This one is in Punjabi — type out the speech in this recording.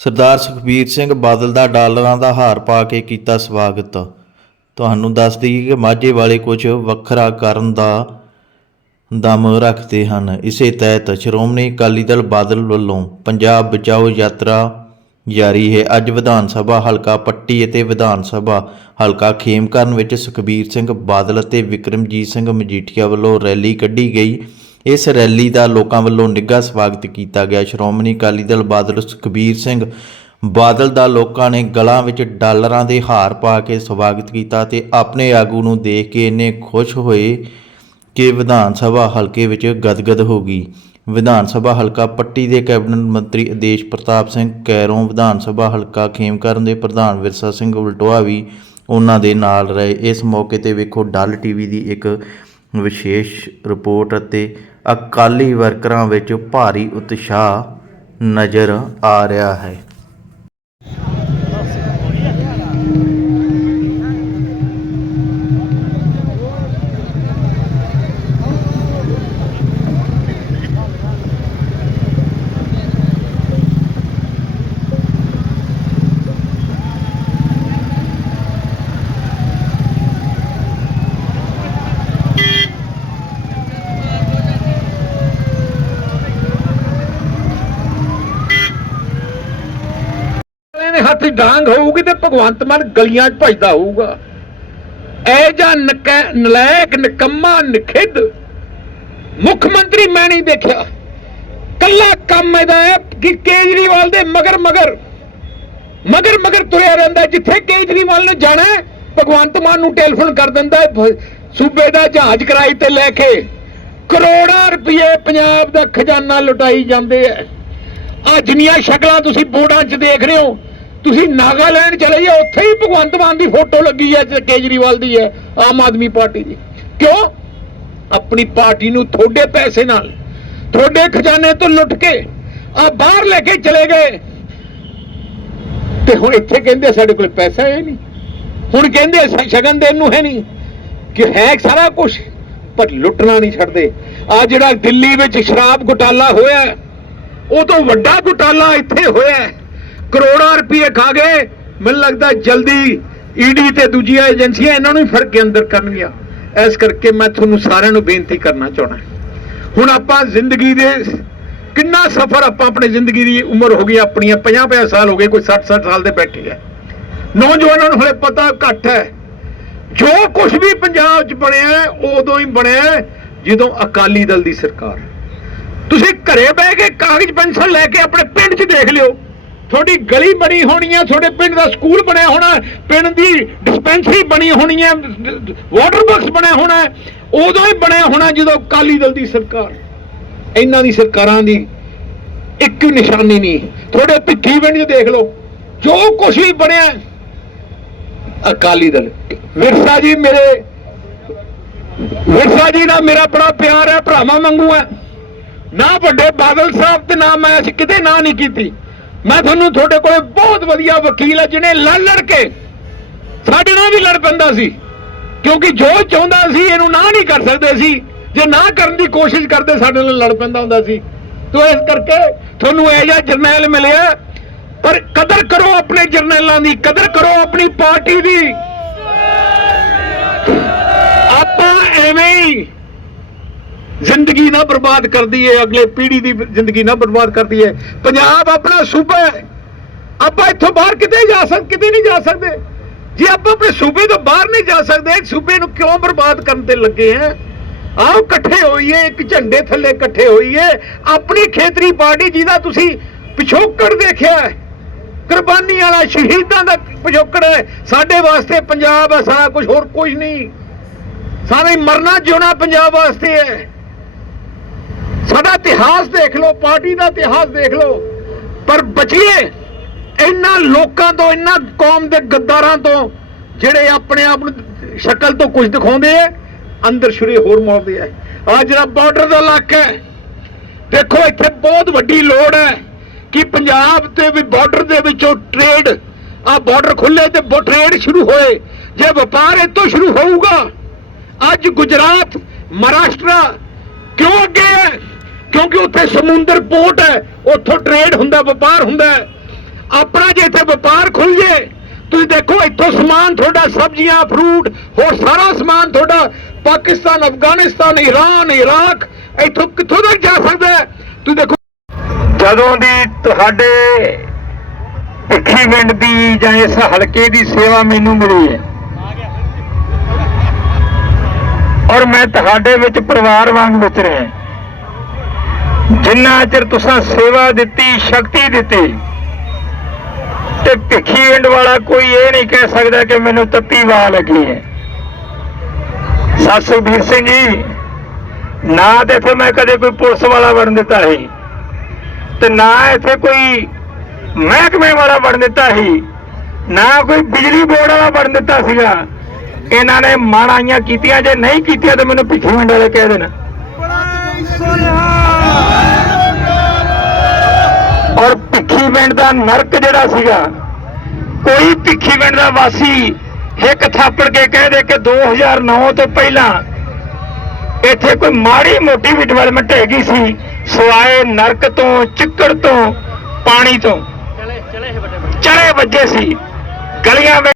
ਸਰਦਾਰ ਸੁਖਬੀਰ ਸਿੰਘ ਬਾਦਲ ਦਾ ਡਾਲਰਾਂ ਦਾ ਹਾਰ ਪਾ ਕੇ ਕੀਤਾ ਸਵਾਗਤ। ਤੁਹਾਨੂੰ ਦੱਸ ਦਈਏ ਕਿ ਮਾਝੇ ਵਾਲੇ ਕੁਝ ਵੱਖਰਾ ਕਰਨ ਦਾ ਦਮ ਰੱਖਦੇ ਹਨ। ਇਸੇ ਤਹਿਤ ਸ਼੍ਰੋਮਣੀ ਅਕਾਲੀ ਦਲ ਬਾਦਲ ਵੱਲੋਂ ਪੰਜਾਬ ਬਚਾਓ ਯਾਤਰਾ ਜਾਰੀ ਹੈ। ਅੱਜ ਵਿਧਾਨ ਸਭਾ ਹਲਕਾ ਪੱਟੀ ਅਤੇ ਵਿਧਾਨ ਸਭਾ ਹਲਕਾ ਖੇਮਕਰਨ ਵਿੱਚ ਸੁਖਬੀਰ ਸਿੰਘ ਬਾਦਲ ਅਤੇ ਵਿਕਰਮਜੀਤ ਸਿੰਘ ਮਜੀਠੀਆ ਵੱਲੋਂ ਰੈਲੀ ਕੱਢੀ ਗਈ। ਇਸ ਰੈਲੀ ਦਾ ਲੋਕਾਂ ਵੱਲੋਂ ਨਿੱਘਾ ਸਵਾਗਤ ਕੀਤਾ ਗਿਆ। ਸ਼੍ਰੋਮਣੀ ਅਕਾਲੀ ਦਲ ਬਾਦਲ ਸੁਖਬੀਰ ਸਿੰਘ ਬਾਦਲ ਦਾ ਲੋਕਾਂ ਨੇ ਗਲਾਂ ਵਿੱਚ ਡਾਲਰਾਂ ਦੇ ਹਾਰ ਪਾ ਕੇ ਸਵਾਗਤ ਕੀਤਾ ਤੇ ਆਪਣੇ ਆਗੂ ਨੂੰ ਦੇਖ ਕੇ ਇੰਨੇ ਖੁਸ਼ ਹੋਏ ਕਿ ਵਿਧਾਨ ਸਭਾ ਹਲਕੇ ਵਿੱਚ ਗਦਗਦ ਹੋ ਗਈ। ਵਿਧਾਨ ਸਭਾ ਹਲਕਾ ਪੱਟੀ ਦੇ ਕੈਬਨਿਟ ਮੰਤਰੀ ਆਦੇਸ਼ ਪ੍ਰਤਾਪ ਸਿੰਘ ਕੈਰੋਂ, ਵਿਧਾਨ ਸਭਾ ਹਲਕਾ ਖੇਮਕਰਨ ਦੇ ਪ੍ਰਧਾਨ ਵਿਰਸਾ ਸਿੰਘ ਉਲਟੋਆ ਵੀ ਉਹਨਾਂ ਦੇ ਨਾਲ ਰਹੇ। ਇਸ ਮੌਕੇ ਤੇ ਵੇਖੋ, ਡੱਲ ਟੀਵੀ ਦੀ ਇੱਕ ਵਿਸ਼ੇਸ਼ ਰਿਪੋਰਟ ਅਤੇ ਅਕਾਲੀ ਵਰਕਰਾਂ ਵਿੱਚ ਭਾਰੀ ਉਤਸ਼ਾਹ ਨਜ਼ਰ ਆ ਰਿਹਾ ਹੈ ਇਹਨੇ ਹੱਥ ਡਾਂਗ ਹੋਊਗੀ ਤੇ ਭਗਵੰਤ ਮਾਨ ਗਲੀਆਂ 'ਚ ਭਜਦਾ ਹੋਊਗਾ। ਐ ਜਾਂ ਨਲਾਇਕ ਨਿਕੰਮਾ, ਨਿਖਿੱਧ ਮੁੱਖ ਮੰਤਰੀ ਮੈਂ ਨਹੀਂ ਦੇਖਿਆ। ਕੱਲਾ ਕੰਮ ਇਹਦਾ ਹੈ ਕਿ ਕੇਜਰੀਵਾਲ ਦੇ ਮਗਰ ਮਗਰ ਮਗਰ ਮਗਰ ਤੁਰਿਆ ਰਹਿੰਦਾ ਜਿੱਥੇ ਕੇਜਰੀਵਾਲ ਨੇ ਜਾਣਾ ਭਗਵੰਤ ਮਾਨ ਨੂੰ ਟੈਲੀਫੋਨ ਕਰ ਦਿੰਦਾ ਸੂਬੇ ਦਾ ਜਹਾਜ਼ ਕਿਰਾਏ ਤੇ ਲੈ ਕੇ। ਕਰੋੜਾਂ ਰੁਪਏ ਪੰਜਾਬ ਦਾ ਖਜ਼ਾਨਾ ਲੁਟਾਈ ਜਾਂਦੇ ਆ ਆ ਜਿੰਨੀਆਂ ਸ਼ਕਲਾਂ ਤੁਸੀਂ ਬੋਰਡਾਂ 'ਚ ਦੇਖ ਰਹੇ ਹੋ ਤੁਸੀਂ ਨਾਗਾਲੈਂਡ ਚਲੇ ਜਾਓ, ਉੱਥੇ ਹੀ ਭਗਵੰਤ ਮਾਨ ਦੀ ਫੋਟੋ ਲੱਗੀ ਹੈ ਕੇਜਰੀਵਾਲ ਦੀ ਹੈ, ਆਮ ਆਦਮੀ ਪਾਰਟੀ ਦੀ। ਕਿਉਂ? ਆਪਣੀ ਪਾਰਟੀ ਨੂੰ ਥੋੜੇ ਪੈਸੇ ਨਾਲ ਥੋੜੇ ਖਜ਼ਾਨੇ ਤੋਂ ਲੁੱਟ ਕੇ ਆ ਬਾਹਰ ਲੈ ਕੇ ਚਲੇ ਗਏ। ਤੇ ਹੁਣ ਇੱਥੇ ਕਹਿੰਦੇ ਸਾਡੇ ਕੋਲ ਪੈਸਾ ਹੈ ਨਹੀਂ। ਹੁਣ ਕਹਿੰਦੇ ਸ਼ਗਨ ਦੇਣ ਨੂੰ ਹੈ ਨਹੀਂ। ਕਿ ਹੈ ਸਾਰਾ ਕੁਝ ਪਰ ਲੁੱਟਣਾ ਨਹੀਂ ਛੱਡਦੇ। ਆ ਜਿਹੜਾ ਦਿੱਲੀ ਵਿੱਚ ਸ਼ਰਾਬ ਘੁਟਾਲਾ ਹੋਇਆ, ਉਹ ਤੋਂ ਵੱਡਾ ਘੁਟਾਲਾ ਇੱਥੇ ਹੋਇਆ। ਕਰੋੜਾਂ ਰੁਪਏ ਖਾ ਗਏ। ਮੈਨੂੰ ਲੱਗਦਾ ਜਲਦੀ ਈਡੀ ਤੇ ਦੂਜੀਆਂ ਏਜੰਸੀਆਂ ਇਹਨਾਂ ਨੂੰ ਹੀ ਫੜ ਕੇ ਅੰਦਰ ਕਰਨਗੀਆਂ। ਇਸ ਕਰਕੇ ਮੈਂ ਤੁਹਾਨੂੰ ਸਾਰਿਆਂ ਨੂੰ ਬੇਨਤੀ ਕਰਨਾ ਚਾਹਣਾ ਹੁਣ ਆਪਾਂ ਜ਼ਿੰਦਗੀ ਦੇ ਕਿੰਨਾ ਸਫ਼ਰ ਆਪਾਂ ਆਪਣੀ ਜ਼ਿੰਦਗੀ ਦੀ ਉਮਰ ਹੋ ਗਈ, ਆਪਣੀਆਂ 50 50 ਸਾਲ ਹੋ ਗਏ, ਕੋਈ 60 60 ਸਾਲ ਦੇ ਬੈਠੇ ਆ। ਨੌਜਵਾਨਾਂ ਨੂੰ ਹਲੇ ਪਤਾ ਘੱਟ ਹੈ। ਜੋ ਕੁਝ ਵੀ ਪੰਜਾਬ 'ਚ ਬਣਿਆ ਉਦੋਂ ਹੀ ਬਣਿਆ ਜਦੋਂ ਅਕਾਲੀ ਦਲ ਦੀ ਸਰਕਾਰ। ਤੁਸੀਂ ਘਰੇ ਬਹਿ ਕੇ ਕਾਗਜ਼ ਪੈਨਸਲ ਲੈ ਕੇ ਆਪਣੇ ਪਿੰਡ 'ਚ ਦੇਖ ਲਿਓ। ਤੁਹਾਡੀ ਗਲੀ ਬਣੀ ਹੋਣੀ ਹੈ ਤੁਹਾਡੇ ਪਿੰਡ ਦਾ ਸਕੂਲ ਬਣਿਆ ਹੋਣਾ, ਪਿੰਡ ਦੀ ਡਿਸਪੈਂਸਰੀ ਬਣੀ ਹੋਣੀ ਹੈ ਵਾਟਰ ਬਾਕਸ ਬਣਿਆ ਹੋਣਾ, ਉਦੋਂ ਹੀ ਬਣਿਆ ਹੋਣਾ ਜਦੋਂ ਅਕਾਲੀ ਦਲ ਦੀ ਸਰਕਾਰ। ਇਹਨਾਂ ਦੀ ਸਰਕਾਰਾਂ ਦੀ ਇੱਕ ਵੀ ਨਿਸ਼ਾਨੀ ਨਹੀਂ। ਤੁਹਾਡੇ ਭਿੱਖੀ ਪਿੰਡ ਦੇਖ ਲਓ। ਜੋ ਕੁਝ ਵੀ ਬਣਿਆ, ਅਕਾਲੀ ਦਲ। ਵਿਰਸਾ ਜੀ ਮੇਰੇ, ਵਿਰਸਾ ਜੀ ਨਾਲ ਮੇਰਾ ਬੜਾ ਪਿਆਰ ਹੈ, ਭਰਾਵਾਂ ਵਾਂਗੂ ਹੈ। ਨਾ ਵੱਡੇ ਬਾਦਲ ਸਾਹਿਬ ਤੇ ਨਾ ਮੈਂ, ਅਸੀਂ ਕਿਤੇ ਨਾ ਨਹੀਂ ਕੀਤੀ। ਮੈਂ ਤੁਹਾਨੂੰ ਤੁਹਾਡੇ ਕੋਲੇ ਬਹੁਤ ਵਧੀਆ ਵਕੀਲ ਹੈ ਜਿਹਨੇ ਲੜ ਲੜ ਕੇ ਸਾਡੇ ਨਾਲ ਵੀ ਲੜ ਪੈਂਦਾ ਸੀ। ਕਿਉਂਕਿ ਜੋ ਚਾਹੁੰਦਾ ਸੀ, ਇਹਨੂੰ ਨਾ ਨਹੀਂ ਕਰ ਸਕਦੇ ਸੀ। ਜੇ ਨਾ ਕਰਨ ਦੀ ਕੋਸ਼ਿਸ਼ ਕਰਦੇ, ਸਾਡੇ ਨਾਲ ਲੜ ਪੈਂਦਾ ਹੁੰਦਾ ਸੀ। ਤੋ ਇਸ ਕਰਕੇ ਤੁਹਾਨੂੰ ਇਹ ਜਿਹਾ ਜਰਨੈਲ ਮਿਲਿਆ। ਪਰ ਕਦਰ ਕਰੋ ਆਪਣੇ ਜਰਨੈਲਾਂ ਦੀ, ਕਦਰ ਕਰੋ ਆਪਣੀ ਪਾਰਟੀ ਦੀ। ਆਪਾਂ ਐਵੇਂ ਹੀ ਜ਼ਿੰਦਗੀ ਨਾ ਬਰਬਾਦ ਕਰਦੀ ਏ, ਅਗਲੇ ਪੀੜ੍ਹੀ ਦੀ ਜ਼ਿੰਦਗੀ ਨਾ ਬਰਬਾਦ ਕਰਦੀ ਏ। ਪੰਜਾਬ ਆਪਣਾ ਸੂਬਾ ਹੈ ਆਪਾਂ ਇੱਥੋਂ ਬਾਹਰ ਕਿਤੇ ਜਾ ਸਕ, ਕਿਤੇ ਨਹੀਂ ਜਾ ਸਕਦੇ। ਜੇ ਆਪਾਂ ਆਪਣੇ ਸੂਬੇ ਤੋਂ ਬਾਹਰ ਨਹੀਂ ਜਾ ਸਕਦੇ ਸੂਬੇ ਨੂੰ ਕਿਉਂ ਬਰਬਾਦ ਕਰਨ ਤੇ ਲੱਗੇ ਆ? ਆਓ ਇਕੱਠੇ ਹੋਈਏ, ਇੱਕ ਝੰਡੇ ਥੱਲੇ ਇਕੱਠੇ ਹੋਈਏ। ਆਪਣੀ ਖੇਤਰੀ ਪਾਰਟੀ ਜਿਹਦਾ ਤੁਸੀਂ ਪਿਛੋਕੜ ਦੇਖਿਆ ਹੈ ਕੁਰਬਾਨੀ ਵਾਲਾ ਸ਼ਹੀਦਾਂ ਦਾ ਪਿਛੋਕੜ ਹੈ ਸਾਡੇ ਵਾਸਤੇ ਪੰਜਾਬ ਹੈ, ਸਾਰਾ ਕੁਝ ਹੋਰ ਕੁਝ ਨਹੀਂ। ਸਾਰੇ ਮਰਨਾ ਜਿਉਣਾ ਪੰਜਾਬ ਵਾਸਤੇ ਹੈ ਸਾਡਾ ਇਤਿਹਾਸ ਦੇਖ ਲਓ, ਪਾਰਟੀ ਦਾ ਇਤਿਹਾਸ ਦੇਖ ਲਓ। ਪਰ ਬਚੀਏ, ਇਹਨਾਂ ਲੋਕਾਂ ਤੋਂ, ਇਹਨਾਂ ਕੌਮ ਦੇ ਗੱਦਾਰਾਂ ਤੋਂ, ਜਿਹੜੇ ਆਪਣੇ ਆਪ ਨੂੰ ਸ਼ਕਲ ਤੋਂ ਕੁਝ ਦਿਖਾਉਂਦੇ ਆ, ਅੰਦਰ ਛੁਰੇ ਹੋਰ ਮਾਰਦੇ ਆ। ਆ ਜਿਹੜਾ ਬਾਰਡਰ ਦਾ ਇਲਾਕਾ ਹੈ, ਦੇਖੋ, ਇੱਥੇ ਬਹੁਤ ਵੱਡੀ ਲੋੜ ਹੈ ਕਿ ਪੰਜਾਬ ਤੇ ਵੀ ਬਾਰਡਰ ਦੇ ਵਿੱਚੋਂ ਟ੍ਰੇਡ ਆ ਬਾਰਡਰ ਖੁੱਲੇ ਤੇ ਟ੍ਰੇਡ ਸ਼ੁਰੂ ਹੋਏ। ਜੇ ਵਪਾਰ ਇੱਥੋਂ ਸ਼ੁਰੂ ਹੋਊਗਾ, ਅੱਜ ਗੁਜਰਾਤ, ਮਹਾਰਾਸ਼ਟਰ ਕਿਉਂ ਅੱਗੇ ਹੈ? ਕਿਉਂਕਿ ਉੱਥੇ ਸਮੁੰਦਰ ਪੋਰਟ ਹੈ, ਉੱਥੋਂ ਟ੍ਰੇਡ ਹੁੰਦਾ, ਵਪਾਰ ਹੁੰਦਾ ਆਪਣਾ ਜੇ ਇੱਥੇ ਵਪਾਰ ਖੁੱਲ ਜੇ ਤੁਸੀਂ ਦੇਖੋ, ਇੱਥੋਂ ਸਮਾਨ ਤੁਹਾਡਾ, ਸਬਜ਼ੀਆਂ ਫਰੂਟ ਹੋਰ ਸਾਰਾ ਸਮਾਨ ਤੁਹਾਡਾ, ਪਾਕਿਸਤਾਨ, ਅਫਗਾਨਿਸਤਾਨ ਈਰਾਨ ਇਰਾਕ, ਇੱਥੋਂ ਕਿੱਥੋਂ ਤੱਕ ਜਾ ਸਕਦਾ ਤੁਸੀਂ ਦੇਖੋ। ਜਦੋਂ ਦੀ ਤੁਹਾਡੇ ਭਿੱਖੀ ਪਿੰਡ ਦੀ ਜਾਂ ਇਸ ਹਲਕੇ ਦੀ ਸੇਵਾ ਮੈਨੂੰ ਮਿਲੀ ਹੈ, ਔਰ ਮੈਂ ਤੁਹਾਡੇ ਵਿੱਚ ਪਰਿਵਾਰ ਵਾਂਗ ਵਿਚਰਿਆ ਜਿੰਨਾ ਚਿਰ ਤੁਸੀਂ ਸੇਵਾ ਦਿੱਤੀ, ਸ਼ਕਤੀ ਦਿੱਤੀ, ਤੇ ਭਿੱਖੀ ਪਿੰਡ ਵਾਲਾ ਕੋਈ ਇਹ ਨਹੀਂ ਕਹਿ ਸਕਦਾ ਕਿ ਮੈਨੂੰ ਤੱਤੀ ਵਾਹ ਲੱਗੀ ਹੈ। ਸਾਸੂ ਵੀਰ ਸਿੰਘ ਜੀ, ਨਾ ਤੇ ਇੱਥੇ ਮੈਂ ਕਦੇ ਕੋਈ ਪੁਲਿਸ ਵਾਲਾ ਵੜਨ ਦਿੱਤਾ ਸੀ, ਤੇ ਨਾ ਇੱਥੇ ਕੋਈ ਮਹਿਕਮੇ ਵਾਲਾ ਬਣ ਦਿੱਤਾ ਸੀ, ਨਾ ਕੋਈ ਬਿਜਲੀ ਬੋਰਡ ਵਾਲਾ ਬਣ ਦਿੱਤਾ ਸੀਗਾ। ਇਹਨਾਂ ਨੇ ਮਾੜਾਈਆਂ ਕੀਤੀਆਂ, ਜੇ ਨਹੀਂ ਕੀਤੀਆਂ ਤਾਂ ਮੈਨੂੰ ਭਿੱਖੀ ਮੰਡ ਵਾਲੇ ਕਹਿ ਦੇਣਾ। ਔਰ ਪਿੰਡ ਦਾ ਨਰਕ ਜਿਹੜਾ ਸੀਗਾ ਕੋਈ ਭਿੱਖੀ ਪਿੰਡ ਦਾ ਵਾਸੀ ਇੱਕ ਥਾਪੜ ਕੇ ਕਹਿ ਦੇ ਕਿ 2009 ਤੋਂ ਪਹਿਲਾਂ ਇੱਥੇ ਕੋਈ ਮਾੜੀ ਮੋਟੀ ਵੀ ਡਿਵੈਲਪਮੈਂਟ ਹੈਗੀ ਸੀ ਸਵਾਏ ਨਰਕ ਤੋਂ ਚਿੱਕੜ ਤੋਂ ਪਾਣੀ ਤੋਂ। ਚਲੇ ਵੱਜੇ ਸੀ। ਗਲੀਆਂ ਵਿੱਚ